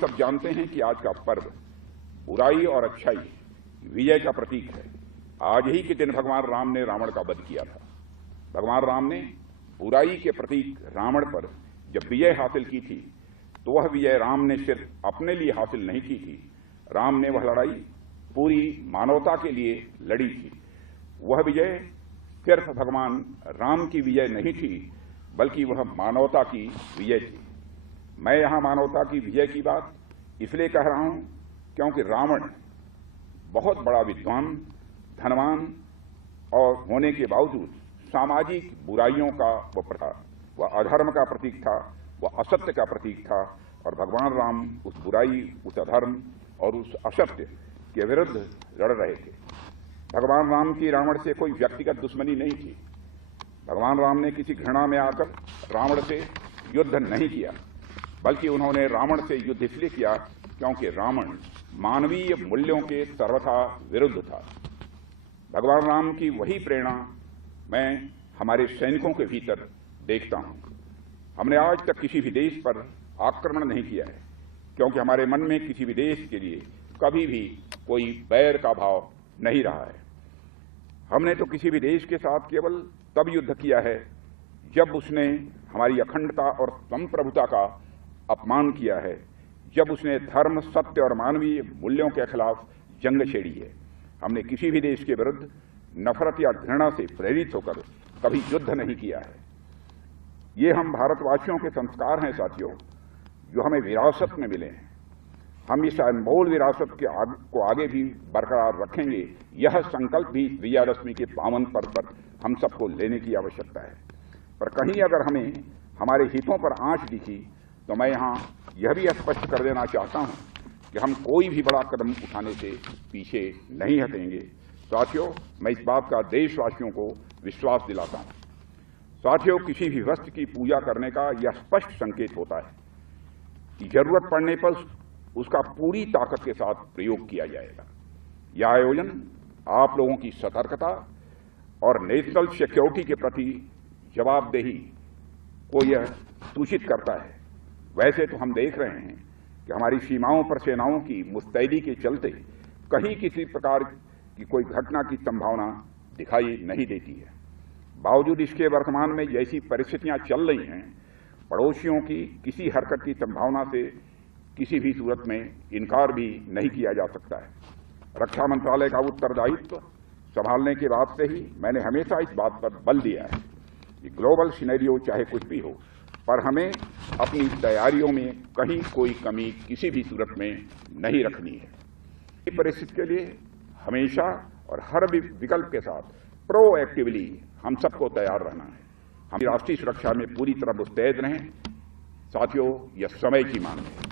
सब जानते हैं कि आज का पर्व बुराई और अच्छाई विजय का प्रतीक है। आज ही के दिन भगवान राम ने रावण का वध किया था। भगवान राम ने बुराई के प्रतीक रावण पर जब विजय हासिल की थी तो वह विजय राम ने सिर्फ अपने लिए हासिल नहीं की थी। राम ने वह लड़ाई पूरी मानवता के लिए लड़ी थी। वह विजय सिर्फ भगवान राम की विजय नहीं थी, बल्कि वह मानवता की विजय थी। मैं यहां मानवता की विजय की बात इसलिए कह रहा हूं क्योंकि रावण बहुत बड़ा विद्वान, धनवान और होने के बावजूद सामाजिक बुराइयों का वह अधर्म का प्रतीक था, वह असत्य का प्रतीक था। और भगवान राम उस बुराई, उस अधर्म और उस असत्य के विरुद्ध लड़ रहे थे। भगवान राम की रावण से कोई व्यक्तिगत दुश्मनी नहीं थी। भगवान राम ने किसी घृणा में आकर रावण से युद्ध नहीं किया, बल्कि उन्होंने रावण से युद्ध इसलिए किया क्योंकि रावण मानवीय मूल्यों के सर्वथा विरुद्ध था। भगवान राम की वही प्रेरणा मैं हमारे सैनिकों के भीतर देखता हूं। हमने आज तक किसी भी देश पर आक्रमण नहीं किया है, क्योंकि हमारे मन में किसी भी देश के लिए कभी भी कोई बैर का भाव नहीं रहा है। हमने तो किसी भी देश के साथ केवल तब युद्ध किया है जब उसने हमारी अखंडता और संप्रभुता का अपमान किया है, जब उसने धर्म, सत्य और मानवीय मूल्यों के खिलाफ जंग छेड़ी है। हमने किसी भी देश के विरुद्ध नफरत या घृणा से प्रेरित होकर कभी युद्ध नहीं किया है। ये हम भारतवासियों के संस्कार हैं साथियों, जो हमें विरासत में मिले हैं। हम इस अनमोल विरासत को आगे भी बरकरार रखेंगे। यह संकल्प भी विजयादशमी के पावन पर्व पर हम सबको लेने की आवश्यकता है। पर कहीं अगर हमें हमारे हितों पर आंच दिखी तो मैं यहां यह भी स्पष्ट कर देना चाहता हूं कि हम कोई भी बड़ा कदम उठाने से पीछे नहीं हटेंगे। साथियों, मैं इस बात का देशवासियों को विश्वास दिलाता हूं। साथियों, किसी भी वस्तु की पूजा करने का यह स्पष्ट संकेत होता है कि जरूरत पड़ने पर उसका पूरी ताकत के साथ प्रयोग किया जाएगा। यह आयोजन आप लोगों की सतर्कता और नेशनल सिक्योरिटी के प्रति जवाबदेही को यह सूचित करता है। वैसे तो हम देख रहे हैं कि हमारी सीमाओं पर सेनाओं की मुस्तैदी के चलते कहीं किसी प्रकार की कोई घटना की संभावना दिखाई नहीं देती है। बावजूद इसके वर्तमान में जैसी परिस्थितियां चल रही हैं, पड़ोसियों की किसी हरकत की संभावना से किसी भी सूरत में इनकार भी नहीं किया जा सकता है। रक्षा मंत्रालय का उत्तरदायित्व संभालने के बाद से ही मैंने हमेशा इस बात पर बल दिया है कि ग्लोबल सिनेरियो चाहे कुछ भी हो, पर हमें अपनी तैयारियों में कहीं कोई कमी किसी भी सूरत में नहीं रखनी है। इस परिस्थिति के लिए हमेशा और हर विकल्प के साथ प्रोएक्टिवली हम सबको तैयार रहना है। हम राष्ट्रीय सुरक्षा में पूरी तरह मुस्तैद रहें। साथियों, यह समय की मांग है।